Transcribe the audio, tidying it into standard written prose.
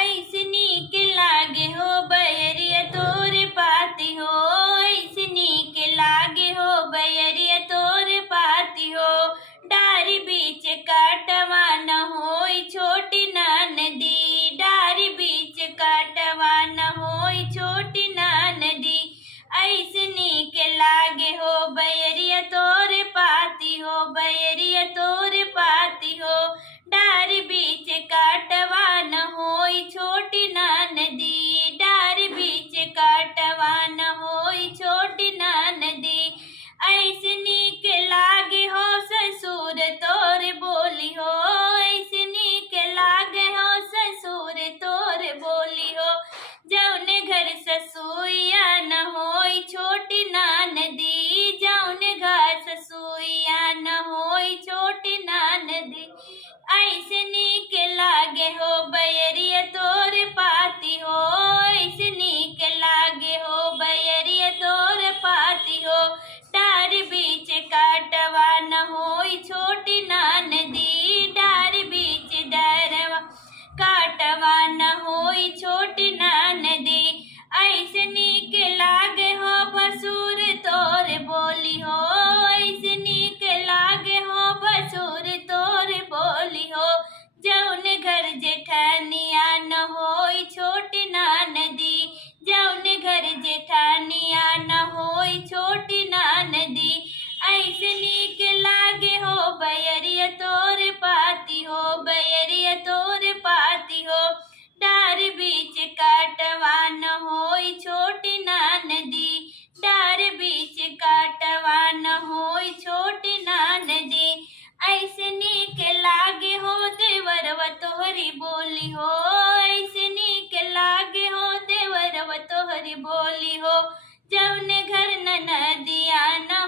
ऐसनी के लागे हो बयरिया तोर पाती हो, ऐसनी के लागे हो बयरिया तोर पाती हो। डारी बीच काटवा न होई छोटी ना नदी, डारी बीच काटवा न होई छोटी ना नदी। ऐसनी के लागे हो बयरिया तोर पाती हो, बयरिया तोर पाती हो। डारी बीच काटवा न होई छोटी ना नदी, डारी बीच काटवा न होई छोटी ना नदी। ऐसनी के लागे हो ससुर तोर बोली हो, ऐसनी के लागे हो ससुर तोर बोली हो। जौने घर ससुइया न होई छोटी ना नदी, जौने घर ससुइया न होई छोटी ना नदी। ऐसनी के लागे हो बयरिया तोर पाती हो, ऐसनी के लागे हो बयरिया तोर पाती हो। डारी बीच काटवा न होई छोटी ना नदी, डारी बीच डरवा काटवा न होई छोटी ना नदी। ऐसनी के लागे हो भसुर तोर बोली हो, ऐसनी के लागे हो भसुर तोर बोली हो। जौन घर जेठानिया न होई छोटी ना नदी, जौन घर जेठानिया न होई छोटी ना नदी। ऐसनी के लागे हो बयरिया तोर पाती हो, बयरिया तोर पाती हो। डार बीच काटवा न होई छोटी ना नदी, डार बीच काटवा न होई छोटी ना नदी। ऐसनी के लागे हो देवरवा तोहरी बोली हो, ऐसनी के लागे हो देवरवा तोहरी बोली हो। जौने घर न नदिया न